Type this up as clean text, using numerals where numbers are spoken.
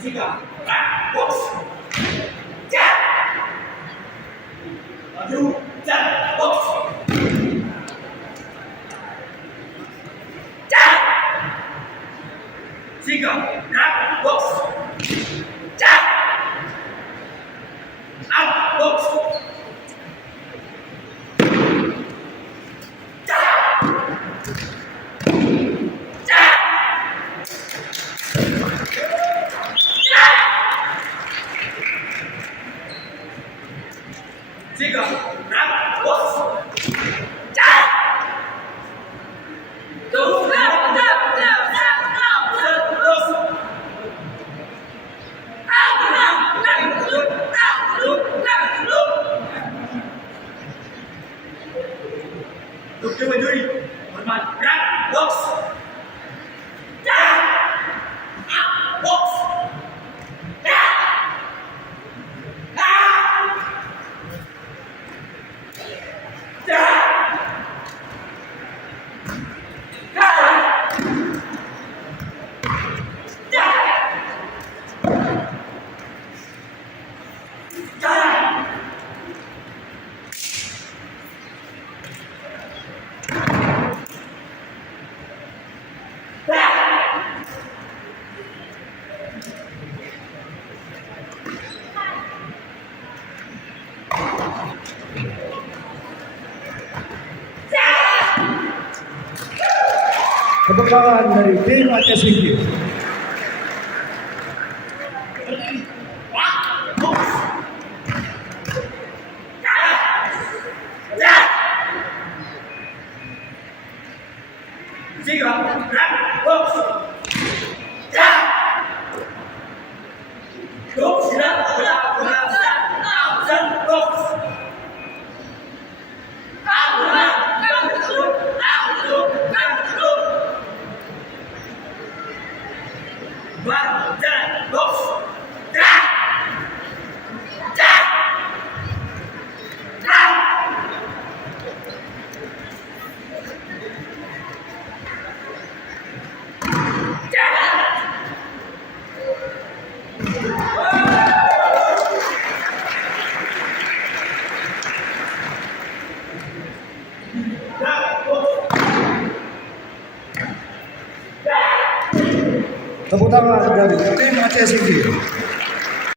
Jika box jab maju jab box jab jika box jab out box Jika box jab terus Dokter Wajuri bermain box jab box Tepuk tangan dari tim Aceh Singkil. Jika box jab box jab box Tepuk tangan dari tim Aceh Singkil.